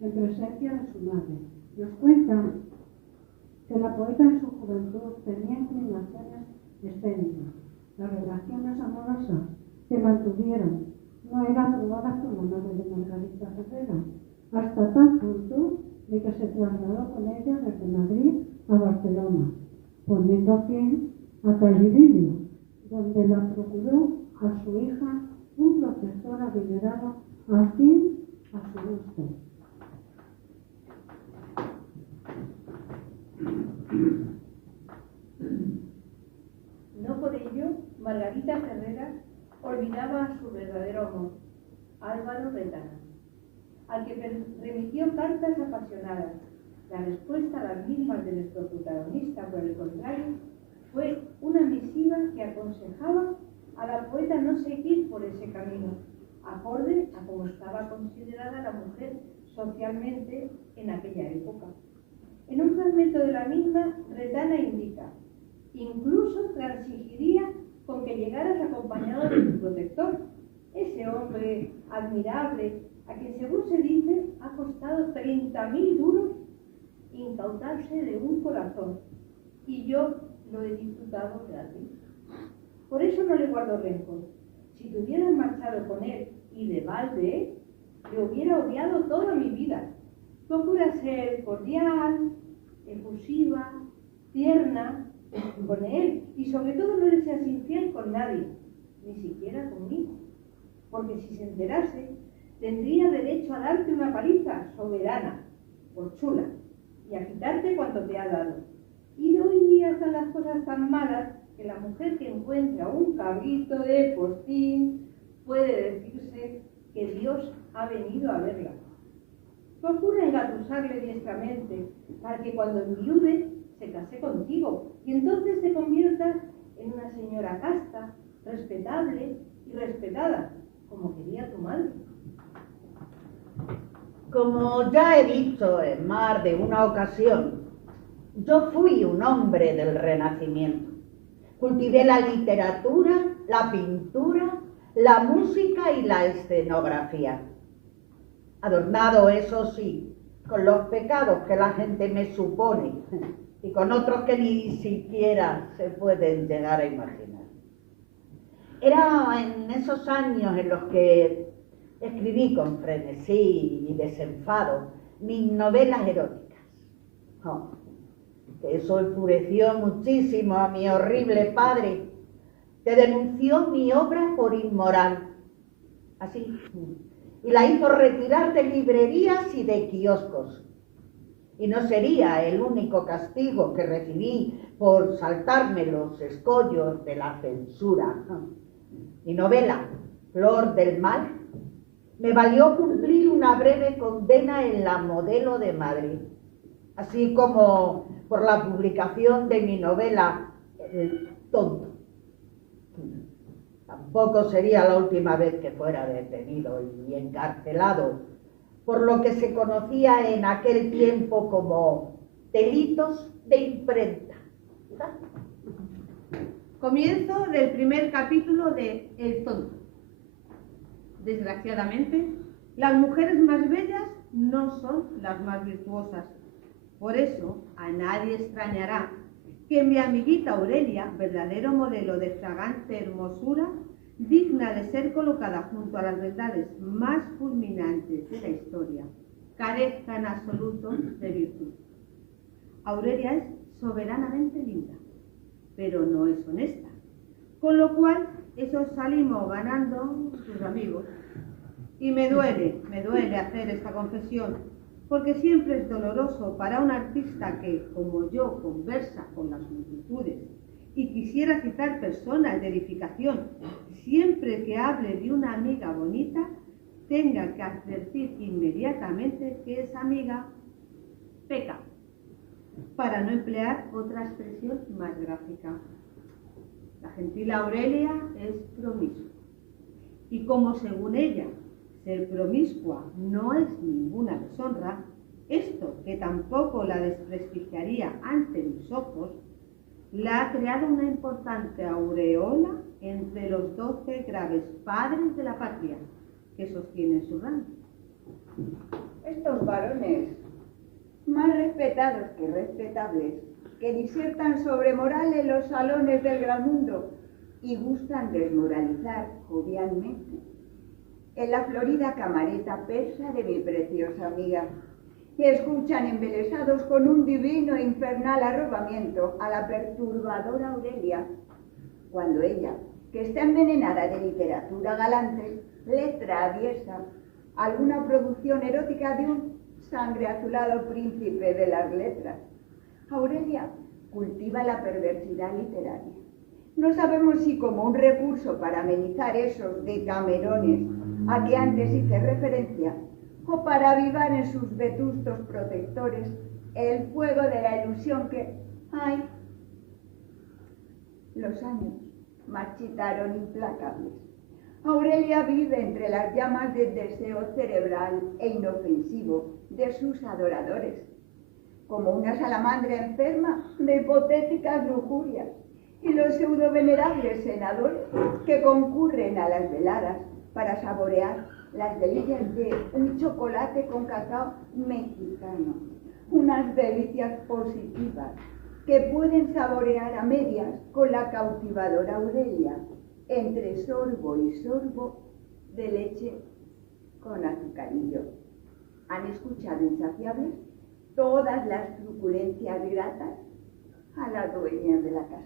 en presencia de su madre. Nos cuenta que la poeta en su juventud tenía inclinaciones escénicas. Las relaciones amorosas que mantuvieron no eran probadas por la madre de Margarita Ferreras, hasta tal punto de que se trasladó con ella desde Madrid a Barcelona, poniendo fin a tal idilio, donde la procuró a su hija un profesor adinerado afín a su gusto. No por ello, Margarita Ferreras olvidaba a su verdadero amor, Álvaro Retana, al que remitió cartas apasionadas. La respuesta a las mismas de nuestro protagonista, por el contrario, fue una misiva que aconsejaba a la poeta no seguir por ese camino, acorde a cómo estaba considerada la mujer socialmente en aquella época. En un fragmento de la misma, Retana indica: incluso transigiría con que llegaras acompañado de tu protector, ese hombre admirable a quien, según se dice, ha costado 30.000 duros incautarse de un corazón, y yo lo he disfrutado gratis. Por eso no le guardo rencor. Si te hubieras marchado con él y de balde, le hubiera odiado toda mi vida. Procura ser cordial, efusiva, tierna con él, y sobre todo no le seas infiel con nadie, ni siquiera conmigo, porque si se enterase, tendría derecho a darte una paliza soberana, por chula, y a quitarte cuanto te ha dado. Y de hoy día están las cosas tan malas que la mujer que encuentra un cabrito de postín puede decirse que Dios ha venido a verla. Procura engatusarle diestramente para que cuando enviude se case contigo y entonces te conviertas en una señora casta, respetable y respetada, como quería tu madre. Como ya he dicho en más de una ocasión, yo fui un hombre del Renacimiento. Cultivé la literatura, la pintura, la música y la escenografía. Adornado, eso sí, con los pecados que la gente me supone y con otros que ni siquiera se pueden llegar a imaginar. Era en esos años en los que escribí con frenesí y desenfado mis novelas eróticas. Oh, eso enfureció muchísimo a mi horrible padre, que denunció mi obra por inmoral. Así. Y la hizo retirar de librerías y de kioscos. Y no sería el único castigo que recibí por saltarme los escollos de la censura. Mi novela, Flor del Mal, me valió cumplir una breve condena en la Modelo de Madrid, así como por la publicación de mi novela, El Tonto. Tampoco sería la última vez que fuera detenido y encarcelado por lo que se conocía en aquel tiempo como delitos de imprenta. Comienzo del primer capítulo de El Tonto. Desgraciadamente, las mujeres más bellas no son las más virtuosas. Por eso, a nadie extrañará que mi amiguita Aurelia, verdadero modelo de fragante hermosura, digna de ser colocada junto a las verdades más fulminantes de la historia, carezca en absoluto de virtud. Aurelia es soberanamente linda, pero no es honesta, con lo cual eso salimos ganando sus amigos. Y me duele hacer esta confesión, porque siempre es doloroso para un artista que, como yo, conversa con las multitudes y quisiera citar personas de edificación, siempre que hable de una amiga bonita, tenga que advertir inmediatamente que esa amiga peca, para no emplear otra expresión más gráfica. La gentil Aurelia es promiscua, y como según ella, ser promiscua no es ninguna deshonra, esto que tampoco la desprestigiaría ante mis ojos, la ha creado una importante aureola entre los 12 graves padres de la patria que sostienen su rango. Estos varones, más respetados que respetables, que disertan sobre moral en los salones del gran mundo y gustan desmoralizar jovialmente, en la florida camareta persa de mi preciosa amiga, que escuchan embelesados con un divino e infernal arrobamiento a la perturbadora Aurelia, cuando ella, que está envenenada de literatura galante, letra aviesa, alguna producción erótica de un sangre azulado príncipe de las letras. Aurelia cultiva la perversidad literaria. No sabemos si como un recurso para amenizar esos decamerones a que antes hice referencia, o para avivar en sus vetustos protectores el fuego de la ilusión que, ay, los años marchitaron implacables. Aurelia vive entre las llamas del deseo cerebral e inofensivo de sus adoradores, como una salamandra enferma de hipotéticas lujurias, y los pseudo-venerables senadores que concurren a las veladas para saborear las delicias de un chocolate con cacao mexicano, unas delicias positivas que pueden saborear a medias con la cautivadora Aurelia, entre sorbo y sorbo de leche con azucarillo. ¿Han escuchado insaciables todas las truculencias gratas a la dueña de la casa?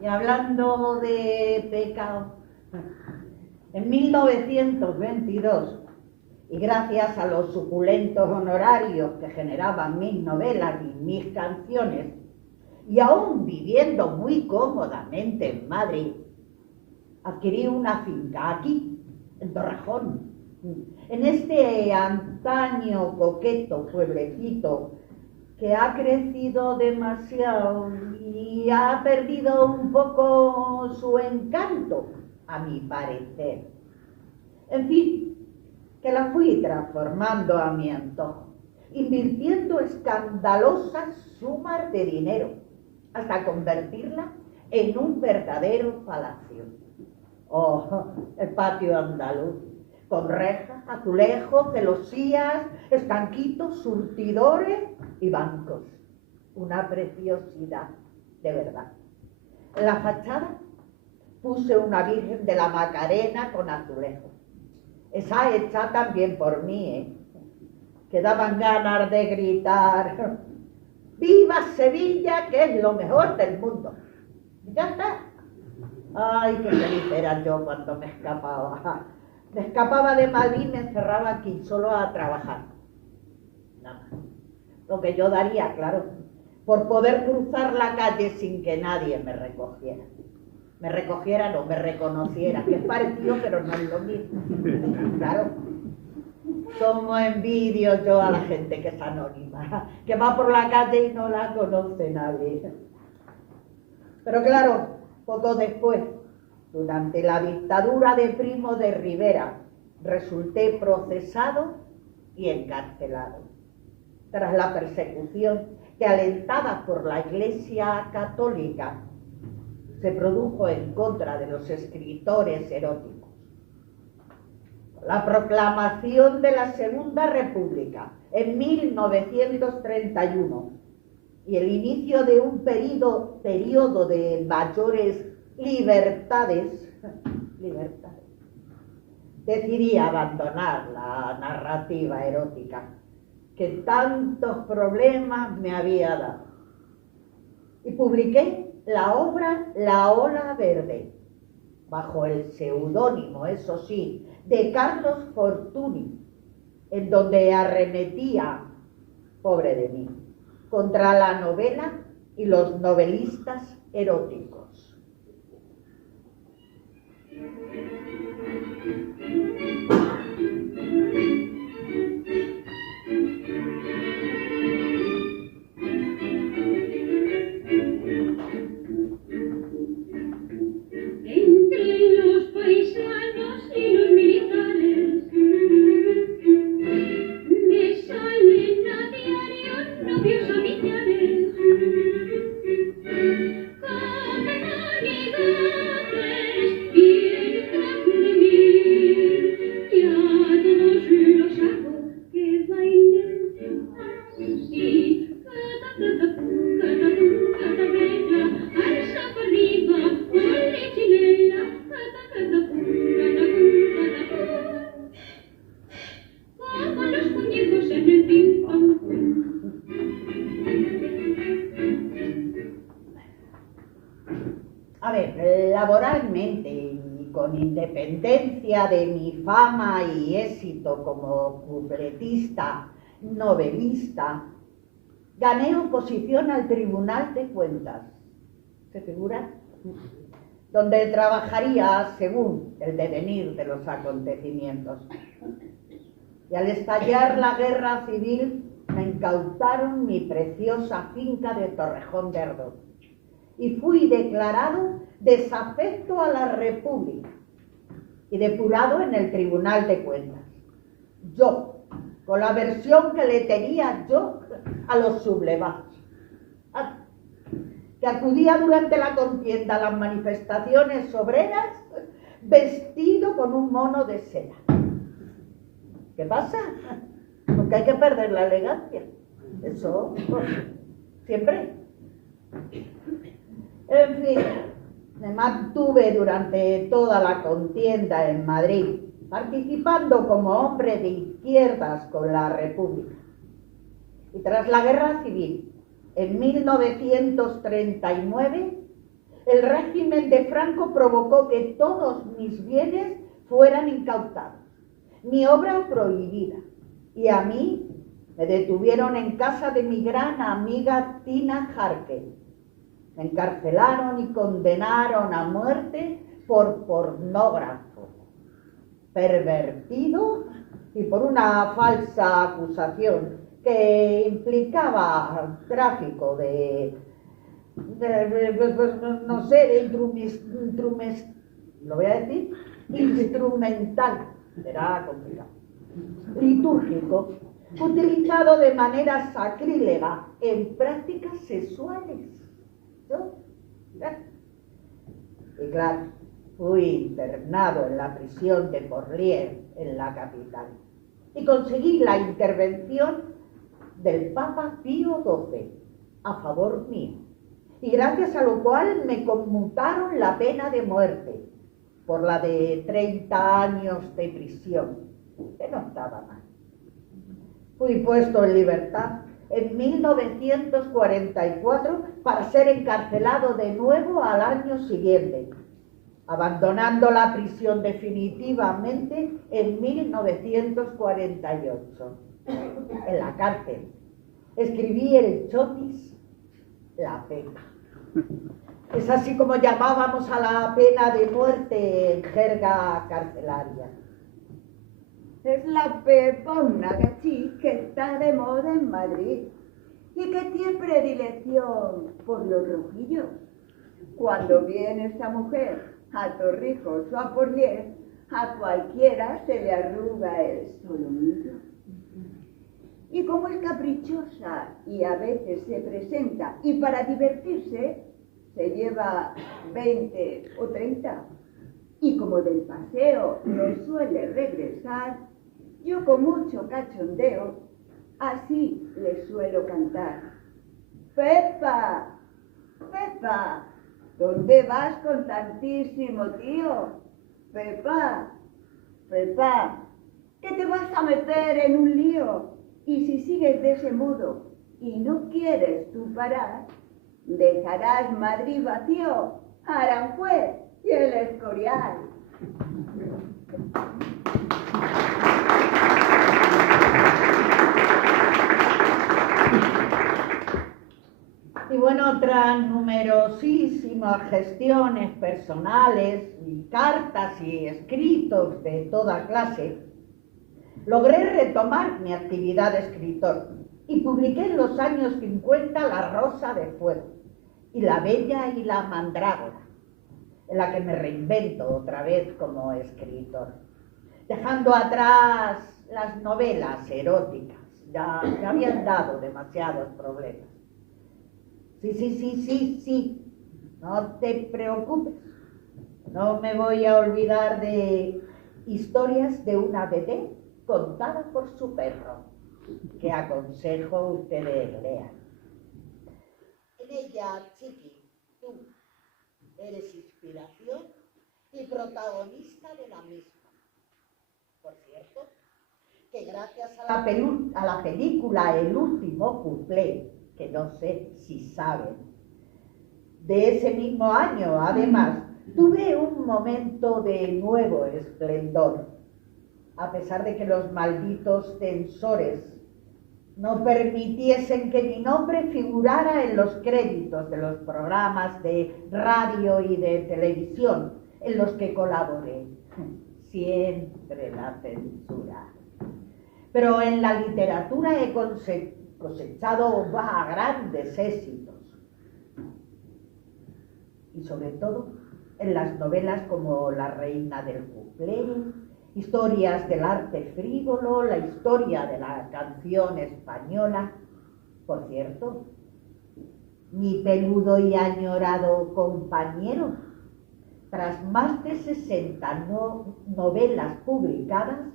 Y hablando de pecado, en 1922, y gracias a los suculentos honorarios que generaban mis novelas y mis canciones, y aún viviendo muy cómodamente en Madrid, adquirí una finca aquí, en Torrejón, en este antaño coqueto pueblecito que ha crecido demasiado y ha perdido un poco su encanto, a mi parecer. En fin, que la fui transformando a mi antojo, invirtiendo escandalosas sumas de dinero, hasta convertirla en un verdadero palacio. Oh, el patio andaluz, con rejas, azulejos, celosías, estanquitos, surtidores y bancos. Una preciosidad, de verdad. En la fachada puse una Virgen de la Macarena con azulejos. Esa hecha también por mí, que daban ganas de gritar: ¡Viva Sevilla, que es lo mejor del mundo! Y ya está. Ay, qué feliz era yo cuando me escapaba. Me escapaba de Madrid y me encerraba aquí solo a trabajar. Nada. Lo que yo daría, claro, por poder cruzar la calle sin que nadie me recogiera. Me recogiera, no, me reconociera, que es parecido, pero no es lo mismo. Claro. Como envidio yo a la gente que es anónima, que va por la calle y no la conoce nadie. Pero claro, poco después, durante la dictadura de Primo de Rivera, resulté procesado y encarcelado. Tras la persecución que, alentada por la Iglesia Católica, se produjo en contra de los escritores eróticos. La proclamación de la Segunda República en 1931 y el inicio de un periodo de mayores libertades, decidí abandonar la narrativa erótica que tantos problemas me había dado. Y publiqué la obra La Ola Verde, bajo el seudónimo, eso sí, de Carlos Fortuny, en donde arremetía, pobre de mí, contra la novela y los novelistas eróticos. A ver, laboralmente y con independencia de mi fama y éxito como cupletista, novelista, gané oposición al Tribunal de Cuentas. ¿Se figura? Donde trabajaría según el devenir de los acontecimientos. Y al estallar la guerra civil, me incautaron mi preciosa finca de Torrejón de Ardoz y fui declarado desafecto a la República y depurado en el Tribunal de Cuentas. Yo, con la versión que le tenía yo a los sublevados, que acudía durante la contienda a las manifestaciones obreras vestido con un mono de seda. ¿Qué pasa? Porque hay que perder la elegancia. Eso, pues, siempre. En fin, me mantuve durante toda la contienda en Madrid, participando como hombre de izquierdas con la República. Y tras la Guerra Civil, en 1939, el régimen de Franco provocó que todos mis bienes fueran incautados, mi obra prohibida, y a mí me detuvieron en casa de mi gran amiga Tina Harker. Me encarcelaron y condenaron a muerte por pornógrafo, pervertido y por una falsa acusación que implicaba tráfico de lo voy a decir, instrumental, será complicado, litúrgico, utilizado de manera sacrílega en prácticas sexuales. ¿No? Y claro, fui internado en la prisión de Porlier, en la capital, y conseguí la intervención del Papa Pío XII a favor mío, y gracias a lo cual me conmutaron la pena de muerte por la de 30 años de prisión, que no estaba mal. Fui puesto en libertad en 1944 para ser encarcelado de nuevo al año siguiente, abandonando la prisión definitivamente en 1948. En la cárcel escribí el chotis, la pena. Es así como llamábamos a la pena de muerte en jerga carcelaria. Es la pepa, una gachí que está de moda en Madrid y que tiene predilección por los rojillos. Cuando viene esta mujer a Torrijos o a Porlier, a cualquiera se le arruga el solomillo. Y como es caprichosa y a veces se presenta y para divertirse se lleva 20 o 30, y como del paseo no suele regresar, yo con mucho cachondeo así le suelo cantar: Pepa, Pepa, ¿dónde vas con tantísimo tío? Pepa, Pepa, que te vas a meter en un lío. Y si sigues de ese modo y no quieres tú parar, dejarás Madrid vacío, Aranjuez y el Escorial. Y bueno, tras numerosísimas gestiones personales y cartas y escritos de toda clase, logré retomar mi actividad de escritor y publiqué en los años 50 La Rosa de Fuego y La Bella y la Mandrágora, en la que me reinvento otra vez como escritor, dejando atrás las novelas eróticas, ya me habían dado demasiados problemas. Sí, no te preocupes, no me voy a olvidar de Historias de una bebé contada por su perro, que aconsejo ustedes lean. En ella, Chiqui, tú eres inspiración y protagonista de la misma. Por cierto, que gracias a la película El último cuplé, que no sé si saben, de ese mismo año, además, tuve un momento de nuevo esplendor, a pesar de que los malditos censores no permitiesen que mi nombre figurara en los créditos de los programas de radio y de televisión en los que colaboré. Siempre la censura. Pero en la literatura he cosechado grandes éxitos. Y sobre todo en las novelas como La Reina del Cuplé, Historias del arte frívolo, La historia de la canción española. Por cierto, mi peludo y añorado compañero, tras más de 60 novelas publicadas,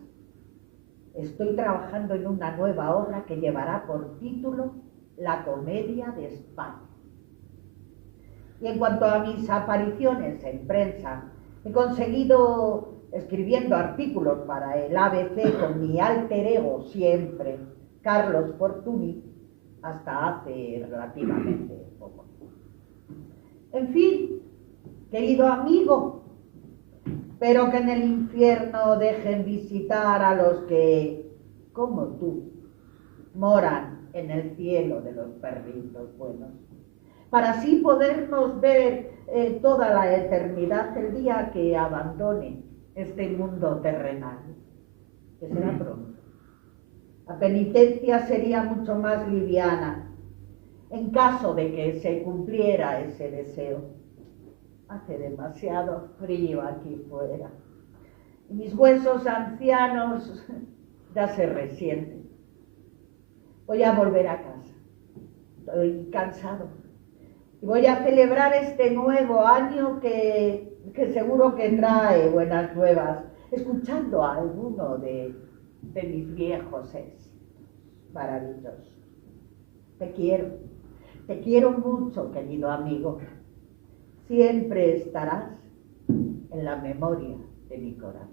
estoy trabajando en una nueva obra que llevará por título La Comedia de España. Y en cuanto a mis apariciones en prensa, he conseguido, escribiendo artículos para el ABC con mi alter ego siempre, Carlos Fortuny, hasta hace relativamente poco. En fin, querido amigo, pero que en el infierno dejen visitar a los que, como tú, moran en el cielo de los perritos buenos, para así podernos ver toda la eternidad el día que abandone este mundo terrenal, que será pronto. La penitencia sería mucho más liviana en caso de que se cumpliera ese deseo. Hace demasiado frío aquí fuera y mis huesos ancianos ya se resienten. Voy a volver a casa, estoy cansado y voy a celebrar este nuevo año que seguro que trae buenas nuevas, escuchando a alguno de mis viejos éxitos maravillosos. Te quiero mucho, querido amigo. Siempre estarás en la memoria de mi corazón.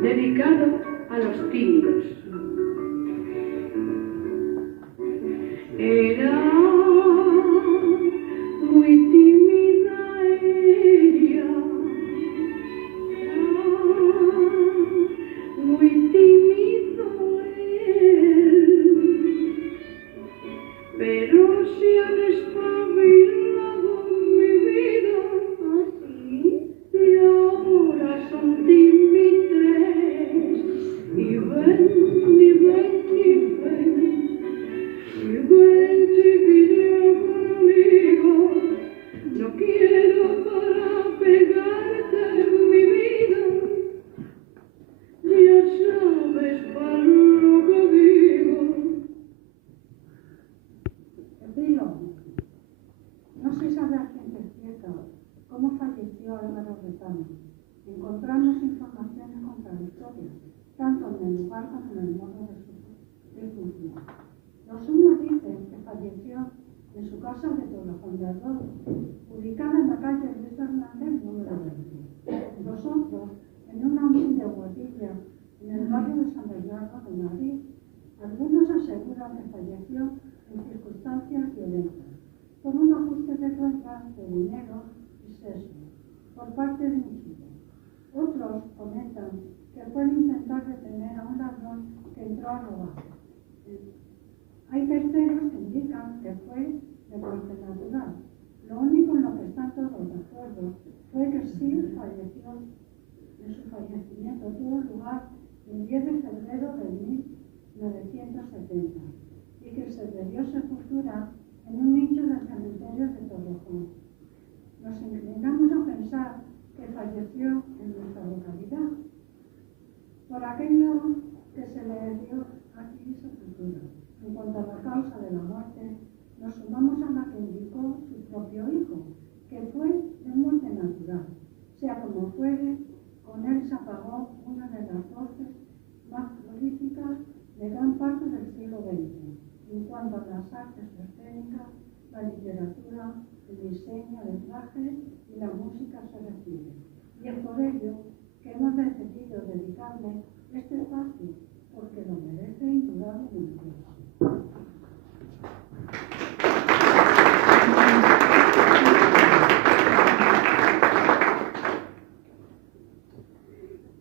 Dedicado a los tímidos. Era muy tímida ella, muy tímido él, pero se han espabilado mi vida así y ahora son tímidos. Y ven dibujar con el modo de su cultura. Los unos dicen que falleció en su casa de Torrejón de Ardoz, ubicada en la calle Luis Fernández número 20. Los otros, en una humilde guardilla en el barrio de San Bernardo de Madrid. Algunos aseguran que falleció en circunstancias violentas, por un ajuste de cuentas de dinero y sexo, por parte de un chico. Otros comentan que fue al intentar detener a un ladrón que entró a robar. Hay terceros que indican que fue de muerte natural. Lo único en lo que están todos de acuerdo fue que sí falleció, en su fallecimiento tuvo lugar el 10 de febrero de 1970 y que se le dio sepultura en un nicho del cementerio de Torrejón. Nos inclinamos a pensar que falleció en nuestra localidad por aquello que se le dio aquí sepultura. En cuanto a la causa de la muerte, nos sumamos a la que indicó su propio hijo, que fue de muerte natural. Sea como fuere, con él se apagó una de las voces más prolíficas de gran parte del siglo XX. En cuanto a las artes escénicas, la literatura, el diseño del traje y la música se refiere. Y es por ello que hemos decidido dedicarle este espacio, porque lo merece indudablemente.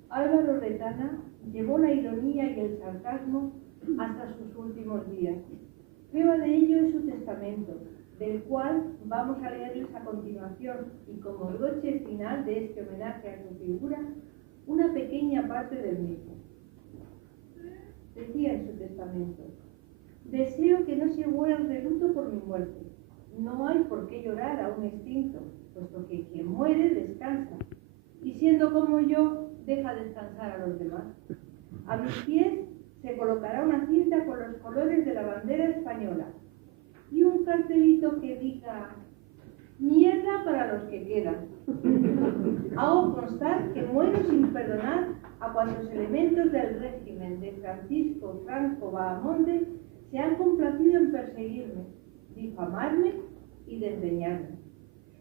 Álvaro Retana llevó la ironía y el sarcasmo hasta sus últimos días. Prueba de ello es su testamento, del cual vamos a leerles a continuación, y como broche final de este homenaje a su figura, una pequeña parte del mismo. Decía en su testamento: deseo que no se guarde luto por mi muerte. No hay por qué llorar a un extinto, puesto que quien muere descansa, y siendo como yo, deja descansar a los demás. A mis pies se colocará una cinta con los colores de la bandera española y un cartelito que diga: mierda para los que quedan. Hago constar que muero sin perdonar a cuantos elementos del régimen de Francisco Franco Bahamonde se han complacido en perseguirme, difamarme y desdeñarme.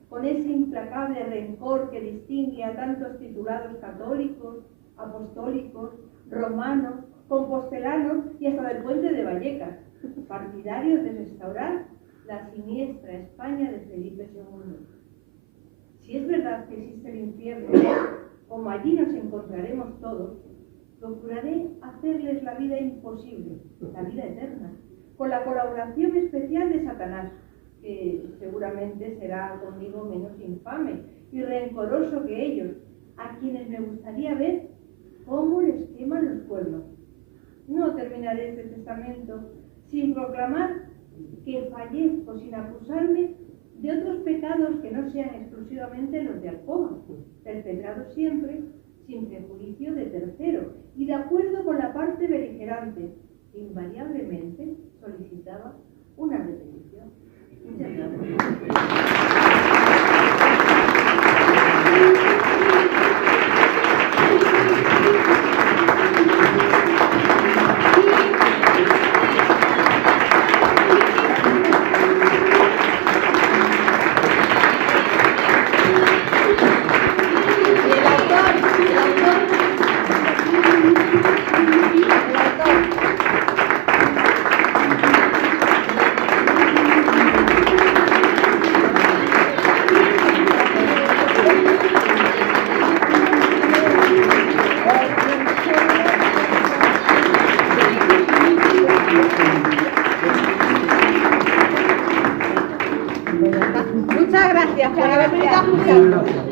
Con ese implacable rencor que distingue a tantos titulados católicos, apostólicos, romanos, compostelanos y hasta del puente de Vallecas, partidarios de restaurar la siniestra España de Felipe II. Si es verdad que existe el infierno, como allí nos encontraremos todos, procuraré hacerles la vida imposible, la vida eterna, con la colaboración especial de Satanás, que seguramente será conmigo menos infame y rencoroso que ellos, a quienes me gustaría ver cómo les queman los cuernos. No terminaré este testamento sin proclamar que fallezco sin acusarme de otros pecados que no sean exclusivamente los de alcoba, perpetrados siempre sin prejuicio de tercero y de acuerdo con la parte beligerante, que invariablemente solicitaba una repetición. Muchas gracias. Muchas gracias por haber venido a escucharnos.